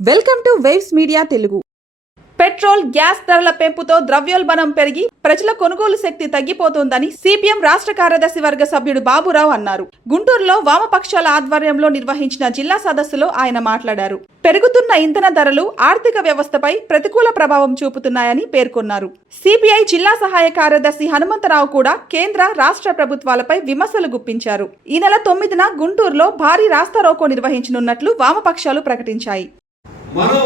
Welcome to waves media Telugu. Petrol, gas ధరల పెంపుతో ద్రవ్యోల్బణం పెరిగి ప్రజల కొనుగోలు శక్తి తగ్గిపోతోందని సిపిఎం రాష్ట్ర కార్యదర్శి వర్గ సభ్యుడు బాబురావు అన్నారు. గుంటూరులో వామపక్షాల ఆధ్వర్యంలో నిర్వహించిన జిల్లా సదస్సులో ఆయన మాట్లాడారు. పెరుగుతున్న ఇంధన ధరలు ఆర్థిక వ్యవస్థపై ప్రతికూల ప్రభావం చూపుతున్నాయని పేర్కొన్నారు. సిపిఐ జిల్లా సహాయ కార్యదర్శి హనుమంతరావు కూడా కేంద్ర, రాష్ట్ర ప్రభుత్వాలపై విమర్శలు గుప్పించారు. ఈ నెల 9న గుంటూరులో భారీ రాస్తారోకో నిర్వహించనున్నట్లు వామపక్షాలు ప్రకటించాయి. మనం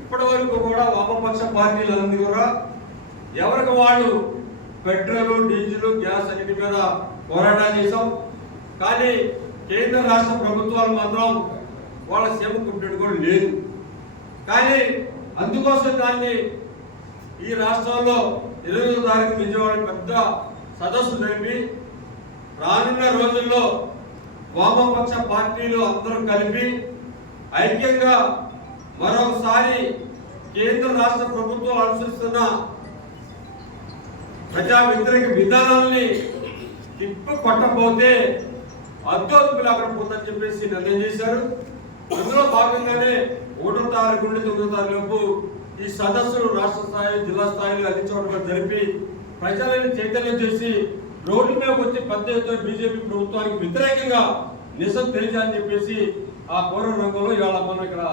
ఇప్పటి వరకు కూడా వామపక్ష పార్టీలన్నీ కూడా ఎవరికి వాళ్ళు పెట్రోల్, డీజిల్, గ్యాస్ అన్నిటి మీద పోరాటం చేశాం. కానీ కేంద్ర రాష్ట్ర ప్రభుత్వాలు మాత్రం వాళ్ళ సీమ కంప్లీట్ కూడా లేదు. కానీ అందుకోసం దాన్ని ఈ రాష్ట్రంలో 8వ తారీఖు విజయవాడ పెద్ద సదస్సు జరిపి రానున్న రోజుల్లో వామపక్ష పార్టీలు అందరూ కలిపి ఐక్యంగా మరొకసారి కేంద్ర రాష్ట్ర ప్రభుత్వం అనుసరిస్తున్న ప్రజా వ్యతిరేక విధానాలని తిప్పి కొట్టకపోతే అద్భుతములు అక్కడ పోతుందని చెప్పేసి నిర్ణయం చేశారు. అందులో భాగంగానే 1వ తారీఖు నుండి 9వ తారీఖు లోపు ఈ సదస్సులు రాష్ట్ర స్థాయి, జిల్లా స్థాయిలో అన్ని చోట్ల జరిపి ప్రజలను చైతన్యం చేసి రోడ్డు మీద వచ్చి పెద్ద ఎత్తున బీజేపీ ప్రభుత్వానికి వ్యతిరేకంగా నిరసన తెలియాలని చెప్పేసి ఆ పూర్వ రంగంలో ఇవాళ మనం ఇక్కడ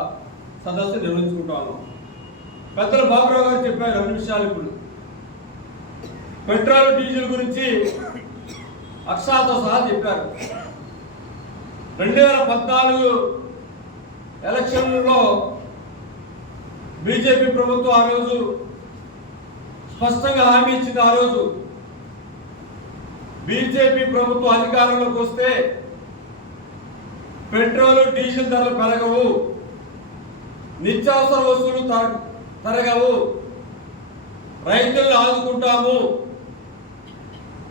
సదస్సు నిర్వహించుకుంటా ఉన్నాం. పెద్దలు బాబురావు గారు చెప్పారు 2 విషయాలు. ఇప్పుడు పెట్రోల్, డీజిల్ గురించి అక్షరాలతో సహా చెప్పారు. 2014 ఎలక్షన్లలో బీజేపీ ప్రభుత్వం ఆ రోజు స్పష్టంగా హామీ ఇచ్చింది. ఆ రోజు బీజేపీ ప్రభుత్వం అధికారంలోకి వస్తే పెట్రోల్, డీజిల్ ధరలు పెరగవు, నిత్యావసర వస్తువులు తరగవు, రైతులను ఆదుకుంటాము,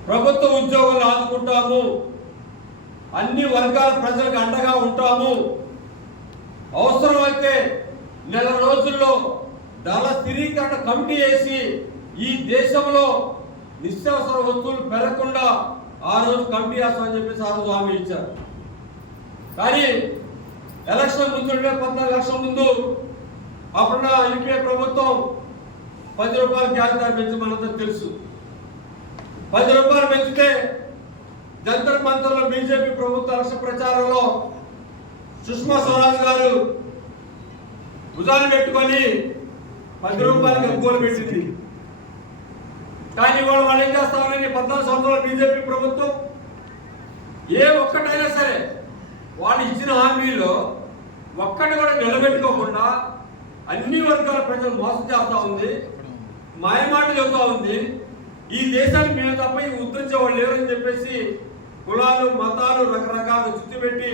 ప్రభుత్వ ఉద్యోగులను ఆదుకుంటాము, అన్ని వర్గాల ప్రజలకు అండగా ఉంటాము, అవసరమైతే నెల రోజుల్లో ధరల స్థిరీకరణ కమిటీ వేసి ఈ దేశంలో నిత్యావసర వస్తువులు పెరగకుండా ఆ రోజు కమిటీ వేస్తామని చెప్పేసి ఆ రోజు హామీ ఇచ్చారు. కానీ ఎలక్షన్ ముందు 2014 ఎలక్షన్ ముందు అప్పుడున్న యూపీఏ ప్రభుత్వం 10 రూపాయలు గ్యాస్ ధర పెంచి మనందరూ తెలుసు. 10 రూపాయలు పెంచితే జంతర్ మంతర్లో బీజేపీ ప్రభుత్వ ఎలక్షన్ ప్రచారంలో సుష్మా స్వరాజ్ గారు భుజాలు పెట్టుకొని 10 రూపాయలకి గోలు పెట్టింది. కానీ వాళ్ళు ఏం చేస్తామని 14 సంవత్సరాల బీజేపీ ప్రభుత్వం ఏ ఒక్కటైనా సరే వాళ్ళు ఇచ్చిన హామీలో ఒక్కటి కూడా నిలబెట్టుకోకుండా అన్ని వర్గాల ప్రజలు మోసం చేస్తూ ఉంది, మాయమాటలు చెబుతూ ఉంది. ఈ దేశాన్ని మేము తప్ప ఉద్ధరించే వాళ్ళు లేరని చెప్పేసి కులాలు, మతాలు రకరకాల చుట్టు పెట్టి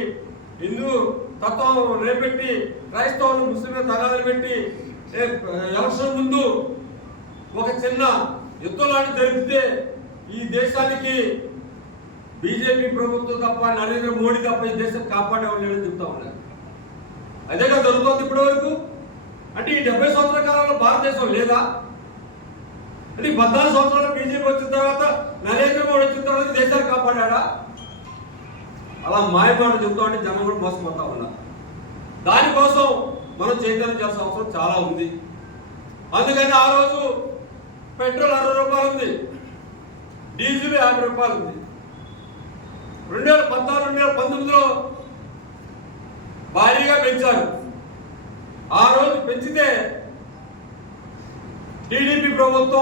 హిందూ తత్వం రేపెట్టి క్రైస్తవులు, ముస్లింలు తగాదాలు పెట్టి ఎలక్షన్ ముందు ఒక చిన్న యుద్ధలాంటి జరిగితే ఈ దేశానికి బీజేపీ ప్రభుత్వం తప్ప, నరేంద్ర మోడీ తప్ప ఈ దేశం కాపాడేవాళ్ళు లేదని చెప్తా ఉన్నారు. అదేగా జరుగుతుంది ఇప్పటి వరకు. అంటే ఈ 70 సంవత్సరాల కాలంలో భారతదేశం లేదా? అంటే 14 సంవత్సరాలు బీజేపీ వచ్చిన తర్వాత, నరేంద్ర మోడీ వచ్చిన తర్వాత దేశాన్ని కాపాడా? అలా మాయమాట చెప్తా ఉంటే జనం కూడా మోసపోతా ఉన్నారు. దానికోసం మనం చైతన్యం చేయాల్సిన అవసరం చాలా ఉంది. అందుకని ఆ రోజు పెట్రోల్ 60 రూపాయలు ఉంది, డీజిల్ 50 రూపాయలు ఉంది. 2014, 2019లో భారీగా పెంచారు. ఆ రోజు పెంచితే టీడీపీ ప్రభుత్వం